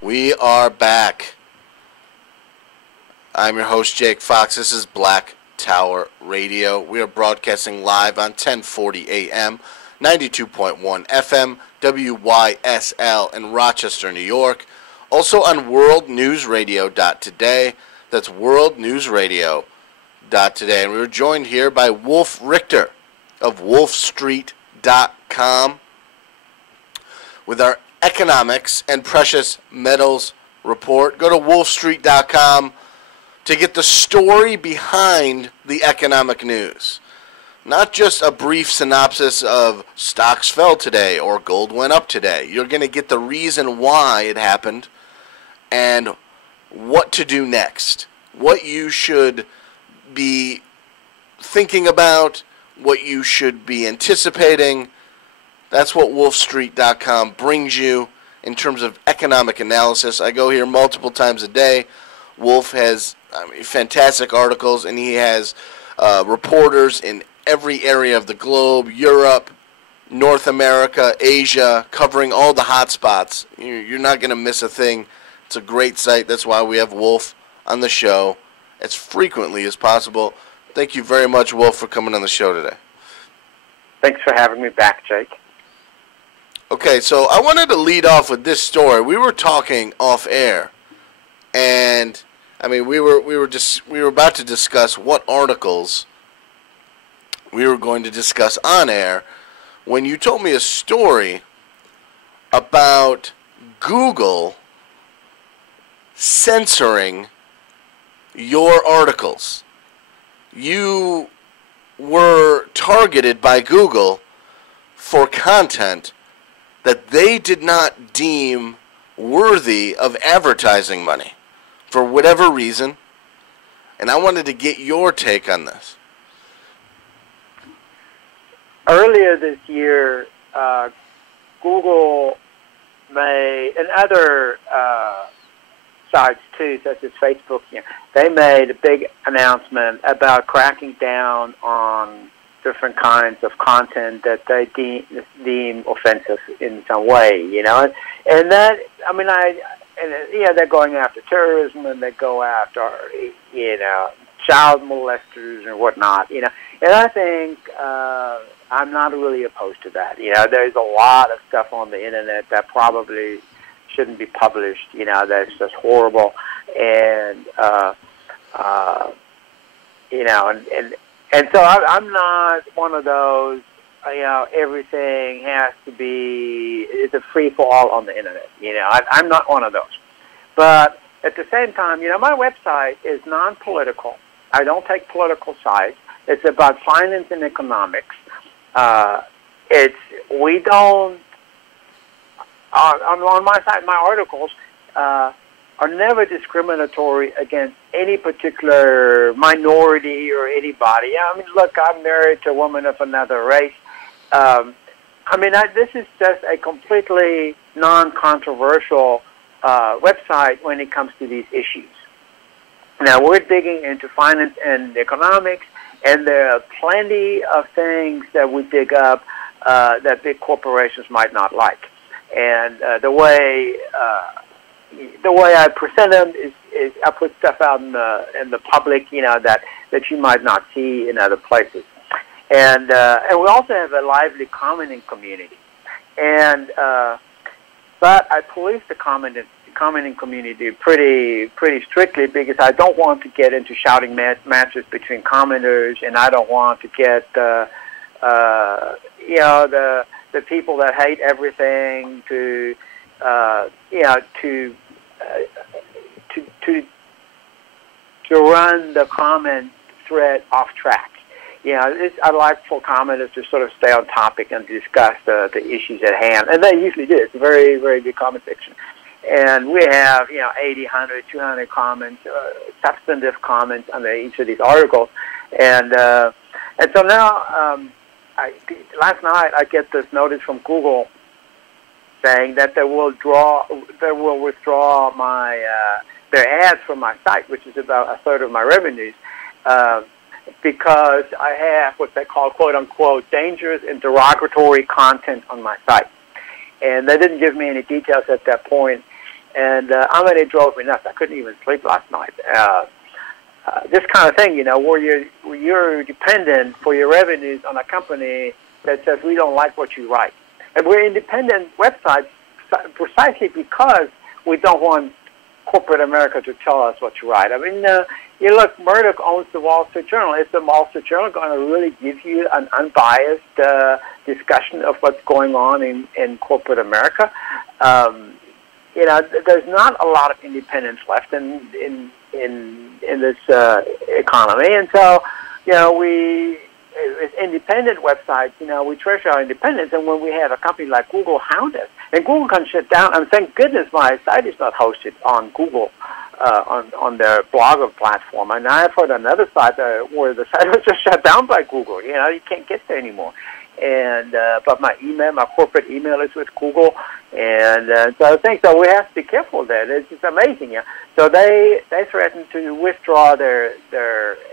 We are back. I'm your host, Jake Fox. This is Black Tower Radio. We are broadcasting live on 1040 AM, 92.1 FM, WYSL in Rochester, New York. Also on worldnewsradio.today. That's worldnewsradio.today. And we were joined here by Wolf Richter of wolfstreet.com with our economics and precious metals report. Go to wolfstreet.com to get the story behind the economic news. Not just a brief synopsis of stocks fell today or gold went up today. You're going to get the reason why it happened and what to do next. What you should be thinking about, what you should be anticipating. That's what wolfstreet.com brings you in terms of economic analysis. I go here multiple times a day. Wolf has fantastic articles, and he has reporters in every area of the globe, Europe, North America, Asia, covering all the hot spots. You're not going to miss a thing. It's a great site. That's why we have Wolf on the show as frequently as possible. Thank you very much, Wolf, for coming on the show today. Thanks for having me back, Jake. Okay, so I wanted to lead off with this story. We were talking off air, and I mean, we were about to discuss what articles we were going to discuss on air when you told me a story about Google censoring your articles. You were targeted by Google for content that they did not deem worthy of advertising money for whatever reason, and I wanted to get your take on this. Earlier this year, Google made, and other sites too, such as Facebook, they made a big announcement about cracking down on different kinds of content that they deem offensive in some way, and that, I mean, they're going after terrorism, and they go after, child molesters and whatnot, and I think I'm not really opposed to that. There's a lot of stuff on the internet that probably shouldn't be published, that's just horrible, and and so I'm not one of those, everything has to be, it's a free-for-all on the internet, I'm not one of those. But at the same time, my website is non-political. I don't take political sides. It's about finance and economics. We don't, on my site, my articles are never discriminatory against any particular minority or anybody. I mean, look, I'm married to a woman of another race. This is just a completely non-controversial website when it comes to these issues. Now, we're digging into finance and economics, and there are plenty of things that we dig up that big corporations might not like. And the way I present them is I put stuff out in the public, that you might not see in other places. And we also have a lively commenting community. And but I police the commenting community pretty strictly, because I don't want to get into shouting matches between commenters, and I don't want to get the people that hate everything to run the comment thread off track. I like for commenters to sort of stay on topic and discuss the issues at hand, and they usually do. It's a very, very good comment section. And we have, 80, 100, 200 comments, substantive comments under each of these articles. And so now, last night I get this notice from Google saying that they will withdraw my their ads from my site, which is about a third of my revenues, because I have what they call, quote unquote, dangerous and derogatory content on my site. And they didn't give me any details at that point. And it drove me nuts. I couldn't even sleep last night. This kind of thing, where you're dependent for your revenues on a company that says we don't like what you write. And we're independent websites precisely because we don't want corporate America to tell us what to write. I mean, you look, Murdoch owns the Wall Street Journal. Is the Wall Street Journal going to really give you an unbiased discussion of what's going on in corporate America? There's not a lot of independence left in this economy, and so with independent websites, we treasure our independence. And when we have a company like Google hound us, and Google can shut down, and thank goodness my site is not hosted on Google on their blogger platform. And I have heard another site where the site was just shut down by Google. You can't get there anymore. And but my corporate email is with Google, and so I think so. We have to be careful there. It's just amazing. Yeah. So they threatened to withdraw their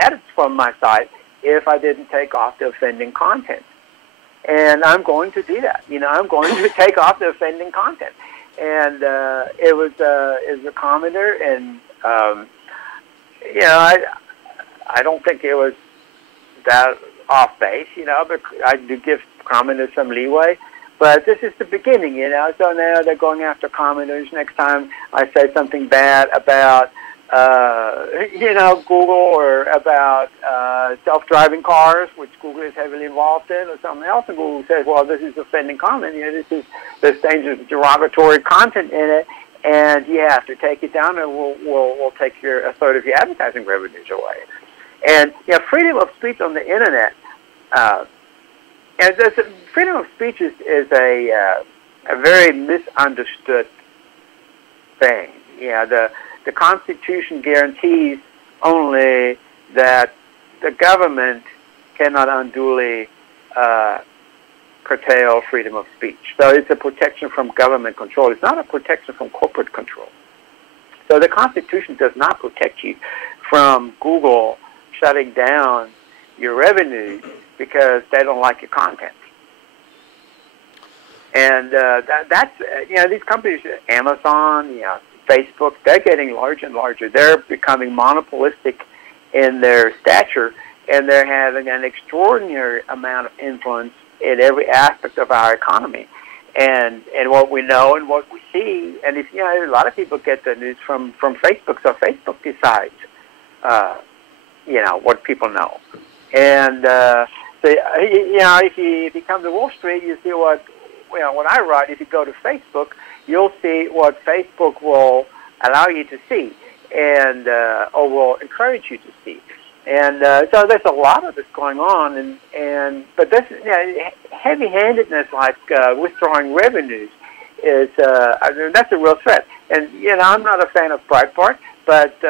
edits from my site if I didn't take off the offending content, and I'm going to do that. I'm going to take off the offending content, and it was a commenter, and I don't think it was that off base, but I do give commenters some leeway. But this is the beginning, So now they're going after commenters. Next time I say something bad about, Google or about self-driving cars, which Google is heavily involved in, or something else, and Google says, well, this is offending comment. There's dangerous derogatory content in it, and you have to take it down, and we'll take a third of your advertising revenues away. And freedom of speech on the internet, freedom of speech is a very misunderstood thing. The Constitution guarantees only that the government cannot unduly curtail freedom of speech. So it's a protection from government control. It's not a protection from corporate control. So the Constitution does not protect you from Google shutting down your revenues because they don't like your content. And that's these companies, Amazon, Facebook, they're getting larger and larger. They're becoming monopolistic in their stature, and they're having an extraordinary amount of influence in every aspect of our economy. And what we know and what we see, and if a lot of people get the news from Facebook, so Facebook decides what people know. And if you come to Wall Street, you see what I write. If you go to Facebook, you'll see what Facebook will allow you to see, and or will encourage you to see. And so there's a lot of this going on, but this heavy-handedness, like withdrawing revenues, is that's a real threat. And I'm not a fan of Breitbart, but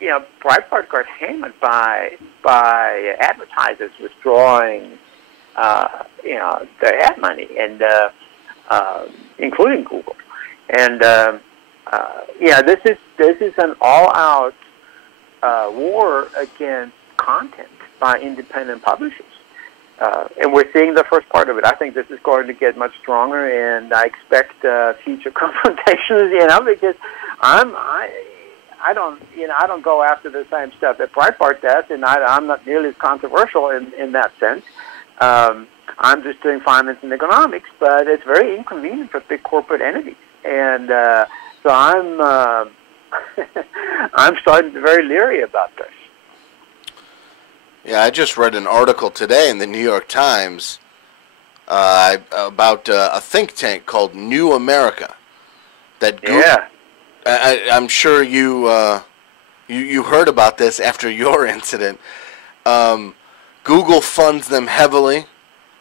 Breitbart got hammered by advertisers withdrawing their ad money, and including Google. And this is an all-out war against content by independent publishers. And we're seeing the first part of it. I think this is going to get much stronger, and I expect future confrontations. Because I don't go after the same stuff that Breitbart does, and I'm not nearly as controversial in that sense. I'm just doing finance and economics, but it's very inconvenient for big corporate entities, and so I'm I'm starting to be very leery about this. Yeah, I just read an article today in the New York Times about a think tank called New America. That Google, I'm sure you heard about this after your incident. Google funds them heavily.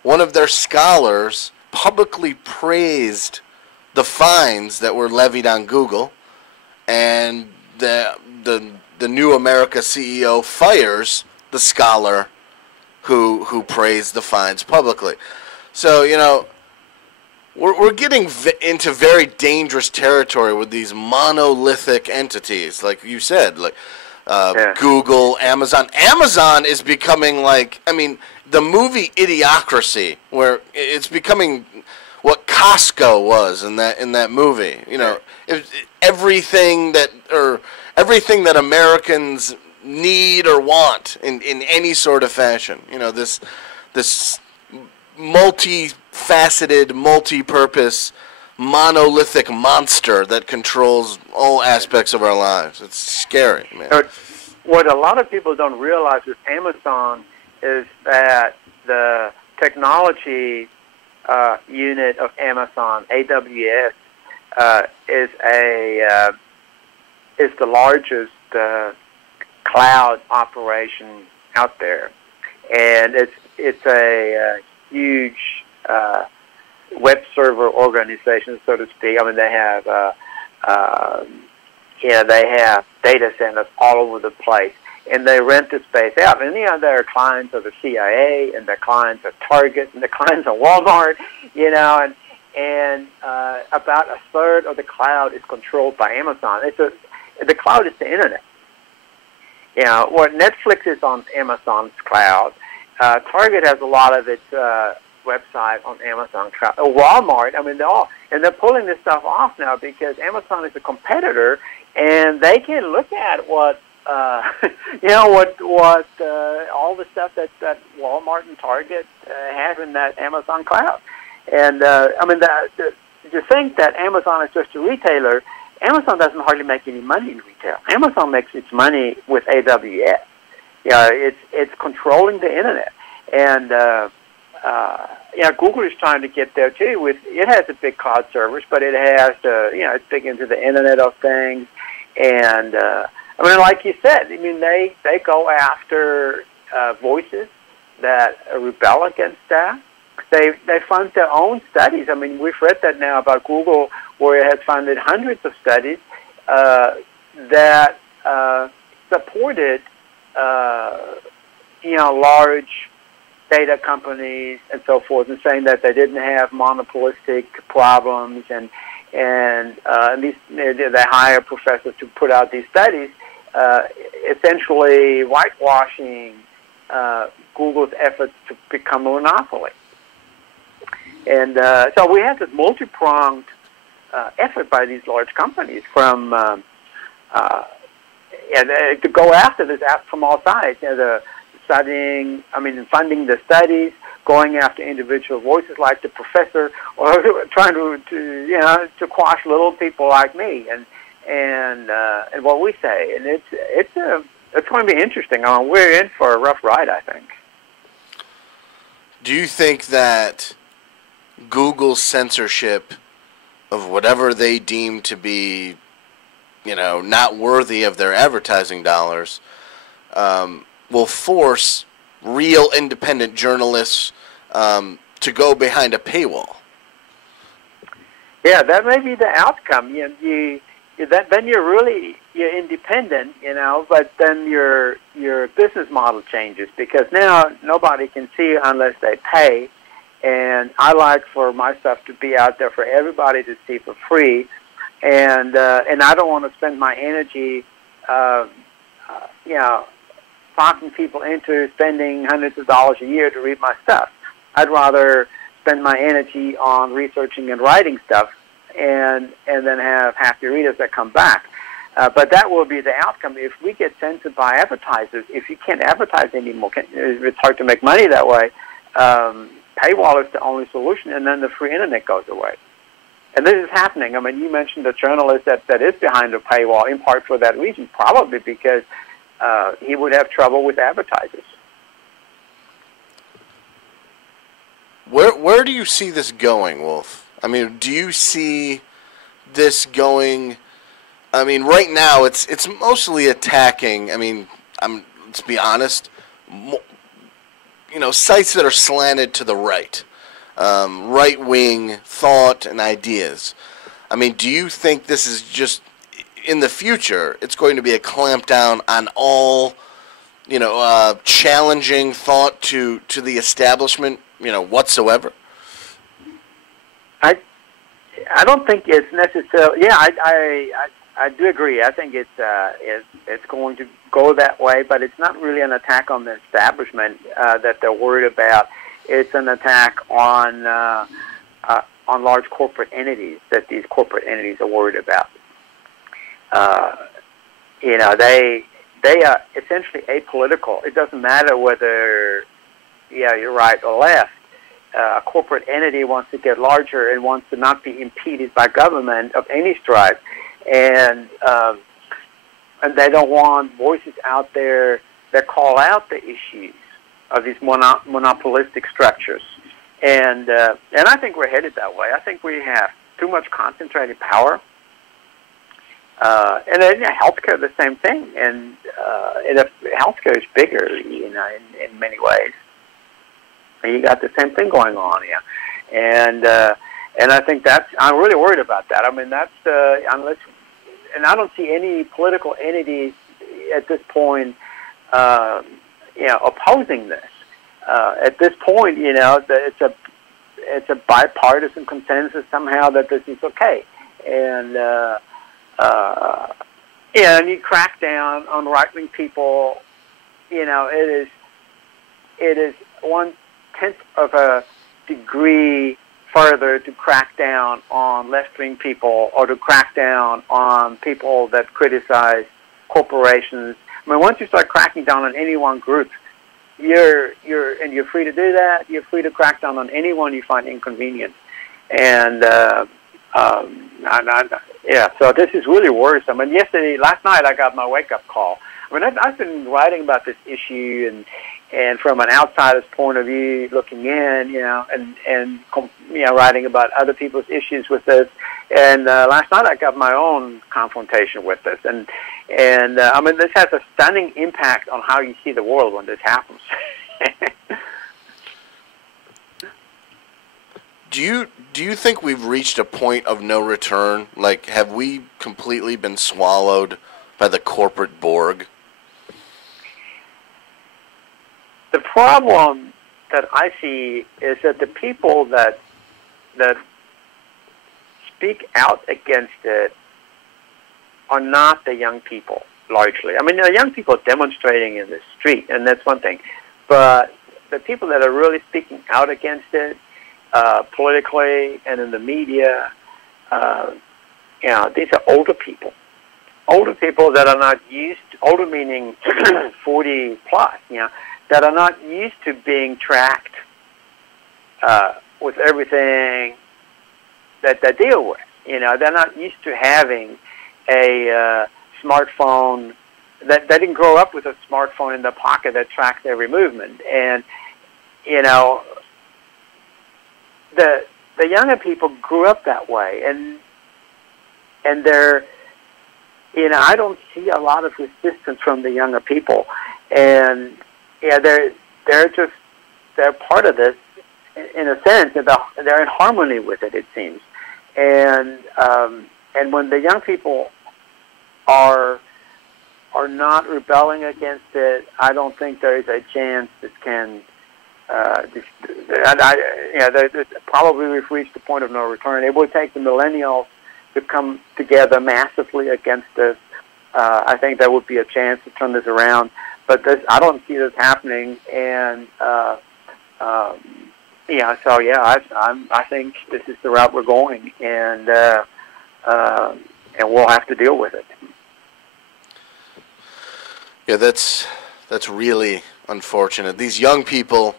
One of their scholars publicly praised the fines that were levied on Google, and the New America CEO fires the scholar who praised the fines publicly. So, we're getting into very dangerous territory with these monolithic entities, like you said, like Google, Amazon. Amazon is becoming like, the movie Idiocracy, where it's becoming what Costco was in that movie. You know, everything that Americans need or want in any sort of fashion. You know, this multifaceted, multi-purpose, monolithic monster that controls all aspects of our lives. It's scary, man. What a lot of people don't realize with Amazon is that the technology unit of Amazon, AWS, is the largest cloud operation out there, and it's a huge web server organization, so to speak. I mean, they have they have data centers all over the place, and they rent the space out. And they're clients of the CIA, and they're clients of Target, and they're clients of Walmart. You know, and about a third of the cloud is controlled by Amazon. The cloud is the internet. You know, what Netflix is on Amazon's cloud. Target has a lot of its website on Amazon cloud. Walmart, I mean, they're pulling this stuff off now because Amazon is a competitor, and they can look at what all the stuff that Walmart and Target have in that Amazon cloud. And I mean, to think that Amazon is just a retailer, Amazon doesn't hardly make any money in retail. Amazon makes its money with AWS. It's controlling the internet, and Google is trying to get there too. It has a big cloud service, but it has it's big into the Internet of Things, and I mean, like you said, I mean they go after voices that rebel against that. They fund their own studies. I mean, we've read that now about Google, where it has funded hundreds of studies that supported large data companies and so forth, and saying that they didn't have monopolistic problems, and these they hire professors to put out these studies, essentially whitewashing Google's efforts to become a monopoly. And so we have this multi-pronged effort by these large companies to go after this from all sides. The studying, funding the studies, going after individual voices like the professor, or trying to quash little people like me and what we say. And it's going to be interesting. We're in for a rough ride, I think. Do you think that Google's censorship of whatever they deem to be, not worthy of their advertising dollars, will force real independent journalists to go behind a paywall? Yeah, that may be the outcome. Then you're independent, but then your business model changes, because now nobody can see you unless they pay. And I like for my stuff to be out there for everybody to see for free, and I don't want to spend my energy, talking people into spending hundreds of dollars a year to read my stuff. I'd rather spend my energy on researching and writing stuff, and then have happy readers that come back. But that will be the outcome if we get censored by advertisers. If you can't advertise anymore, it's hard to make money that way. Paywall is the only solution, and then the free internet goes away. And this is happening. I mean, you mentioned a journalist that is behind a paywall, in part for that reason, probably because he would have trouble with advertisers. Where do you see this going, Wolf? I mean, do you see this going? I mean, right now it's mostly attacking. I mean, let's be honest. Sites that are slanted to the right, right-wing thought and ideas. I mean, do you think this is just, in the future, it's going to be a clampdown on all, challenging thought to the establishment, whatsoever? I don't think it's necessarily. Yeah, I do agree. I think it's going to go that way, but it's not really an attack on the establishment that they're worried about. It's an attack on large corporate entities that these corporate entities are worried about. They are essentially apolitical. It doesn't matter whether you're right or left. A corporate entity wants to get larger and wants to not be impeded by government of any stripe, and they don't want voices out there that call out the issues of these monopolistic structures. And I think we're headed that way. I think we have too much concentrated power. And then healthcare, the same thing. And healthcare is bigger, in many ways. And you got the same thing going on, And I think I'm really worried about that. I mean, and I don't see any political entities at this point, opposing this. At this point, it's a bipartisan consensus somehow that this is okay. And and you crack down on right-wing people. It is 1/10 of a degree further to crack down on left-wing people or to crack down on people that criticize corporations. I mean, once you start cracking down on any one group, you're free to do that. You're free to crack down on anyone you find inconvenient. And so this is really worrisome. And last night, I got my wake-up call. I mean, I've been writing about this issue and from an outsider's point of view, looking in, and writing about other people's issues with this. And last night, I got my own confrontation with this. And I mean, this has a stunning impact on how you see the world when this happens. Do you think we've reached a point of no return? Like, have we completely been swallowed by the corporate Borg? The problem that I see is that the people that speak out against it are not the young people, largely. I mean, the young people demonstrating in the street, and that's one thing. But the people that are really speaking out against it, politically and in the media, these are older people. Older people that are not used, older meaning 40 plus, that are not used to being tracked with everything that they deal with. They're not used to having a smartphone. They didn't grow up with a smartphone in their pocket that tracks every movement. And, the younger people grew up that way. And they're, I don't see a lot of resistance from the younger people. And, they're part of this in a sense. They're in harmony with it seems. And when the young people are not rebelling against it, I don't think there is a chance this can. Probably we've reached the point of no return. It would take the millennials to come together massively against this. I think there would be a chance to turn this around. But I don't see this happening, and I think this is the route we're going, and we'll have to deal with it. Yeah, that's really unfortunate. These young people,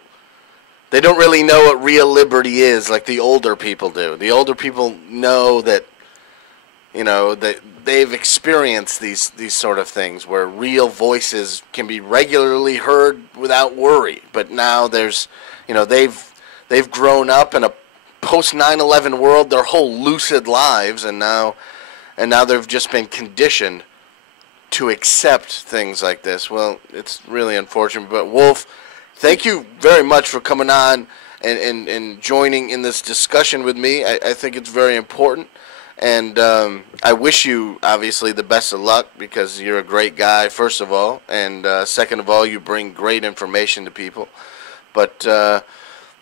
they don't really know what real liberty is like the older people do. The older people know that, that they've experienced these sort of things where real voices can be regularly heard without worry. But now there's, they've grown up in a post 9/11 world their whole lucid lives, and now they've just been conditioned to accept things like this. Well, it's really unfortunate. But Wolf, thank you very much for coming on and joining in this discussion with me. I think it's very important. And I wish you, obviously, the best of luck because you're a great guy, first of all. And second of all, you bring great information to people. But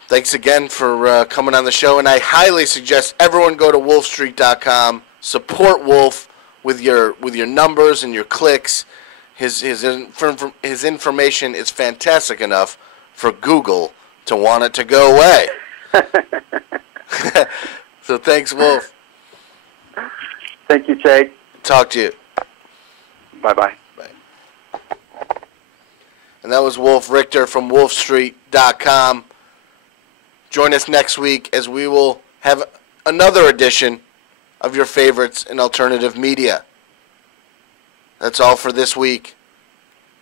thanks again for coming on the show. And I highly suggest everyone go to wolfstreet.com, support Wolf with your numbers and your clicks. His information is fantastic enough for Google to want it to go away. So thanks, Wolf. Thank you, Jake. Talk to you. Bye-bye. Bye. And that was Wolf Richter from wolfstreet.com. Join us next week as we will have another edition of your favorites in alternative media. That's all for this week.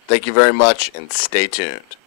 Thank you very much, and stay tuned.